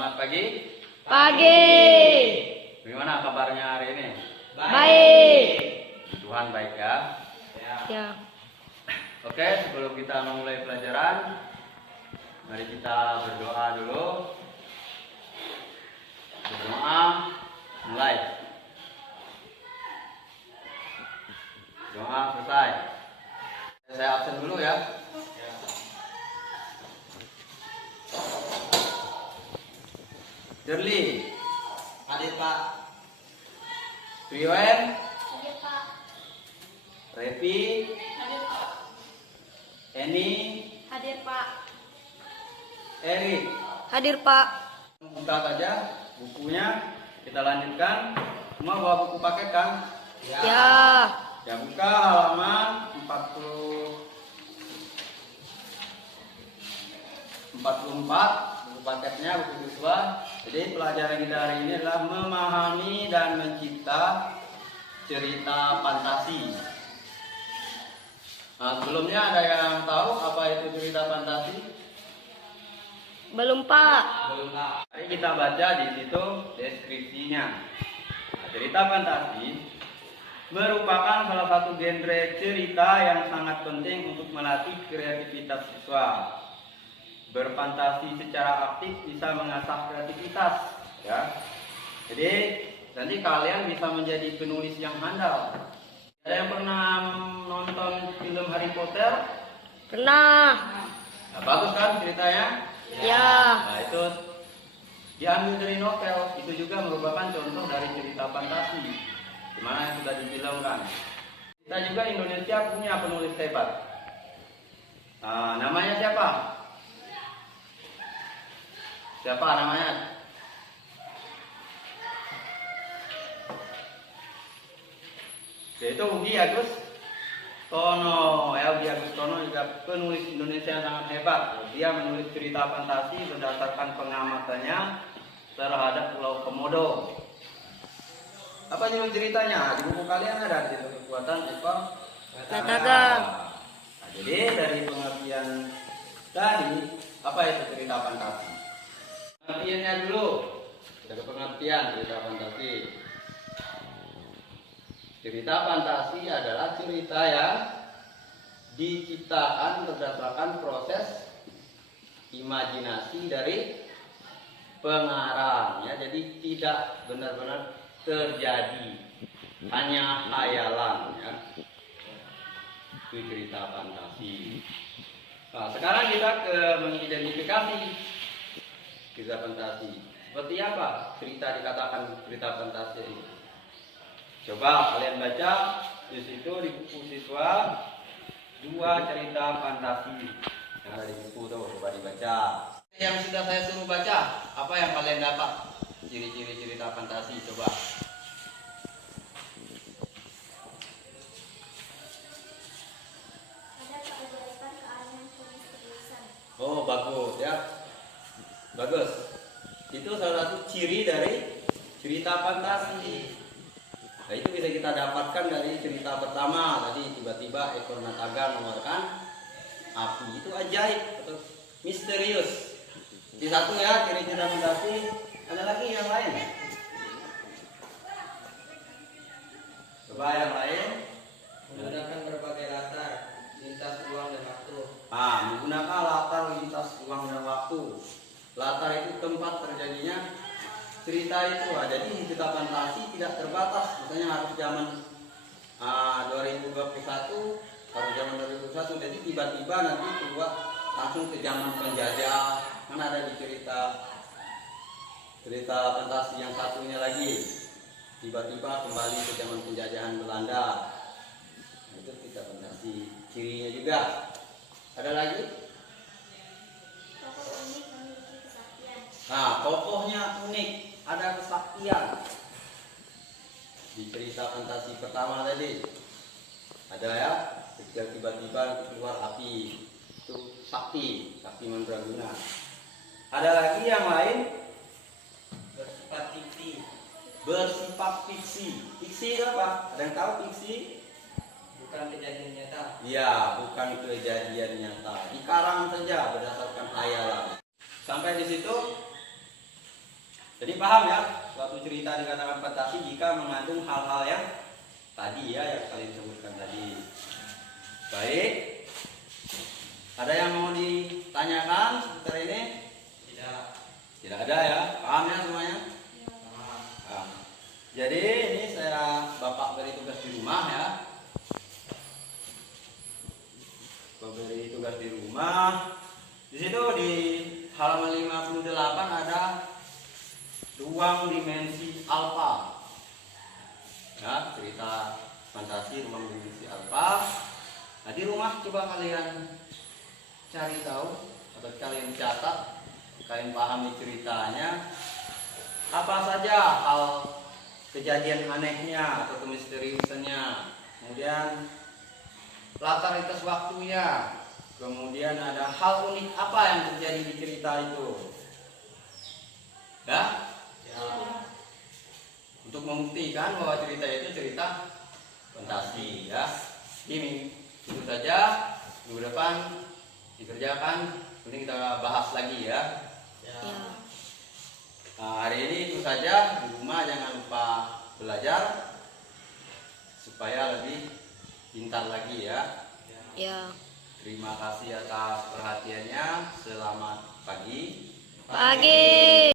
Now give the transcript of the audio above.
Selamat pagi. Pagi. Gimana kabarnya hari ini? Baik. Tuhan baik ya. Ya. Oke, sebelum kita memulai pelajaran, mari kita berdoa dulu. Berdoa, mulai. Doa selesai. Saya absen dulu ya. Derli, Hadir Pak. Priwen, Hadir Pak. Revi, Hadir Pak. Eni, Hadir Pak. Erik. Hadir Pak. Buka saja bukunya, kita lanjutkan. Semua bawa buku paket kan? Ya. Ya, buka halaman 44, buku paketnya, buku siswa. Jadi pelajaran kita hari ini adalah memahami dan mencipta cerita fantasi. Nah, sebelumnya ada yang tahu apa itu cerita fantasi? Belum Pak. Belum tahu. Mari kita baca di situ deskripsinya. Nah, cerita fantasi merupakan salah satu genre cerita yang sangat penting untuk melatih kreativitas siswa. Berfantasi secara aktif bisa mengasah kreativitas, ya. Jadi nanti kalian bisa menjadi penulis yang handal. Ada yang pernah nonton film Harry Potter? Pernah. Nah, bagus kan ceritanya? Ya. Nah, itu diambil dari novel. Itu juga merupakan contoh dari cerita fantasi, di mana yang sudah difilmkan. Kita juga Indonesia punya penulis hebat. Nah, namanya siapa? Siapa namanya? Yaitu Ugi Agus Tono. Ugi Agus Tono juga penulis Indonesia yang sangat hebat. Dia menulis cerita fantasi berdasarkan pengamatannya terhadap Pulau Komodo. Apa judul ceritanya? Di buku kalian ada di kekuatan Eva Nataga. Nah, jadi dari pengertian tadi, apa itu cerita fantasi? Pengertiannya dulu. Ada pengertian cerita fantasi. Cerita fantasi adalah cerita yang diciptakan berdasarkan proses imajinasi dari pengarang, ya. Jadi tidak benar-benar terjadi, hanya khayalan, ya. Itu cerita fantasi. Nah, sekarang kita ke mengidentifikasi cerita fantasi. Seperti apa cerita dikatakan cerita fantasi ini? Coba kalian baca di situ di buku siswa 2 cerita fantasi yang ada di buku tuh, coba dibaca. Yang sudah saya suruh baca, apa yang kalian dapat? Ciri-ciri cerita fantasi, coba. Oh, bagus ya. Bagus. Itu salah satu ciri dari cerita fantasi. Nah, itu bisa kita dapatkan dari cerita pertama tadi, tiba-tiba ekor nataga mengeluarkan api. Itu ajaib atau misterius. Di satu ya ciri cerita fantasi. Ada lagi yang lain? Coba yang lain. Menggunakan berbagai latar, lintas ruang dan waktu. Menggunakan latar lintas ruang dan waktu. Latar itu tempat terjadinya cerita itu. Jadi cerita fantasi tidak terbatas. Misalnya harus zaman 2021, harus zaman 2021. Jadi tiba-tiba nanti keluar langsung ke zaman penjajah. Kan ada di cerita fantasi yang satunya lagi. Tiba-tiba kembali ke zaman penjajahan Belanda. Itu cerita fantasi. Cirinya juga. Ada lagi? Tokohnya unik, ada kesaktian. Di cerita fantasi pertama tadi ada ya, ketika tiba-tiba keluar api, itu sakti mandraguna. Ada lagi yang lain? Bersifat fiksi. Fiksi itu apa? Ada yang tahu fiksi? Bukan kejadian nyata. Iya, bukan kejadian nyata. Dikarang saja berdasarkan khayalan. Sampai di situ Jadi paham ya, suatu cerita dikatakan fantasi jika mengandung hal-hal yang tadi ya, yang kalian sebutkan tadi. Baik, ada yang mau ditanyakan seputar ini? Tidak. Tidak ada ya, paham ya semuanya? Paham. Nah, jadi ini saya Bapak beri tugas di rumah ya. Beri tugas di rumah. Di situ di halaman 58 ada ruang dimensi alfa. Ya, cerita fantasi ruang dimensi alfa. Nah, di rumah coba kalian cari tahu atau kalian catat, kalian pahami ceritanya. Apa saja hal kejadian anehnya atau kemisteriusannya. Kemudian latar lintas waktunya. Kemudian ada hal unik apa yang terjadi di cerita itu. Ya? Ya. Untuk membuktikan bahwa cerita itu cerita fantasi ya. Ini itu saja, minggu depan dikerjakan, nanti kita bahas lagi ya. Ya. Ya. Nah, hari ini itu saja, di rumah jangan lupa belajar supaya lebih pintar lagi ya. Ya. Terima kasih atas perhatiannya. Selamat pagi. Pagi.